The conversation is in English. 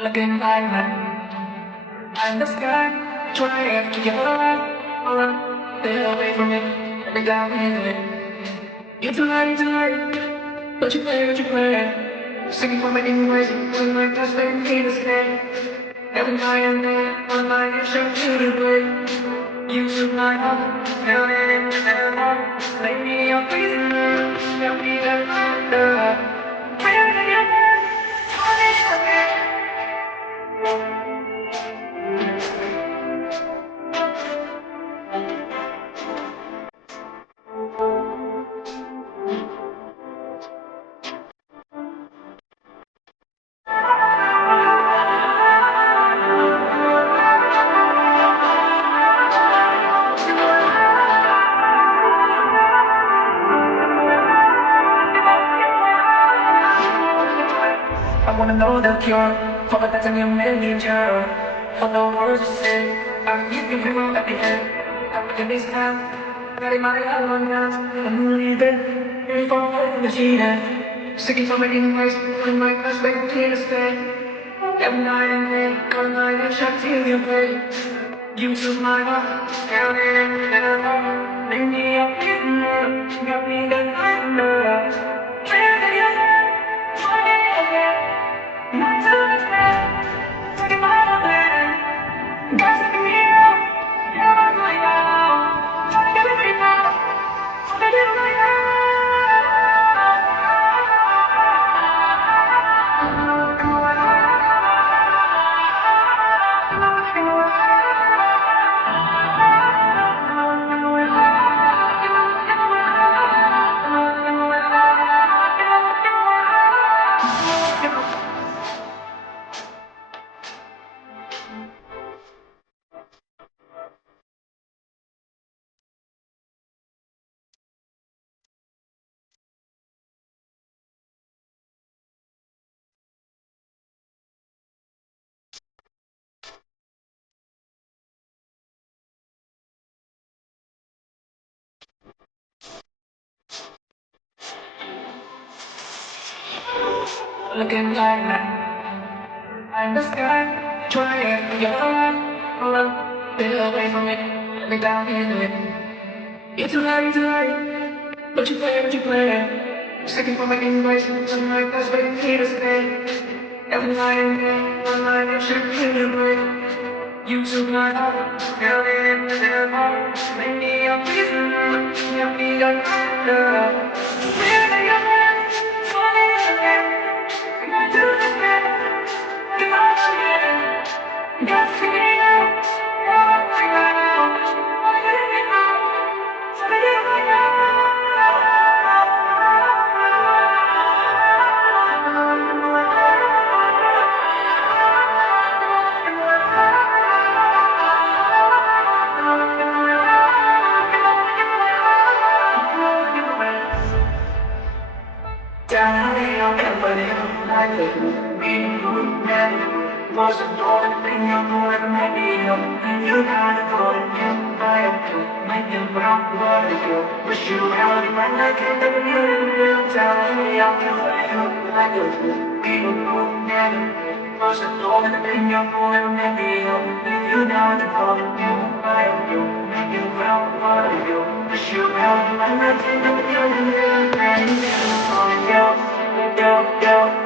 Looking like I'm the sky, trying to get around, stay away from it, let me down in it. You're too high, but you play. Singing for me anyways, when my best friend came to stay. Every night and day, on my head, show you to play. You took my heart, held it in your hand, made me your prisoner, help me to find her. I wanna know the cure for the that's in your manager. For the words to say, I keep you from at the end. After this time, got in my own hands. I'm leaving, here for the cheating. Sticking for my invoice, when my husband here to stay. Every night and day, all night I shut till you pay. You took my heart, held it in your heart. Made me a prisoner, got me the thunder. Looking like I'm the sky, trying to get around, stay away from it, let me down into it. You're too high, but you play. Sticking for my invoice, some my best friend here to stay. Every night and day, one night I should feel your way. You took my heart, held it in your heart, made me a prisoner, kept me under. Where you went, funny again, I do the best, you are again. Got to be out, right now, I let it out, so you right Down on everybody like it, being a good man. Was the only thing you know and maybe you gotta go and get by a pill. Make it brown blood again. Wish you held my neck and then you tell me I'm you like it, being a good man. Was the only thing you know and maybe you gotta go and get by a pill. Make it brown blood again. Wish you held my neck and then you tell me I'm yo, yo, yo.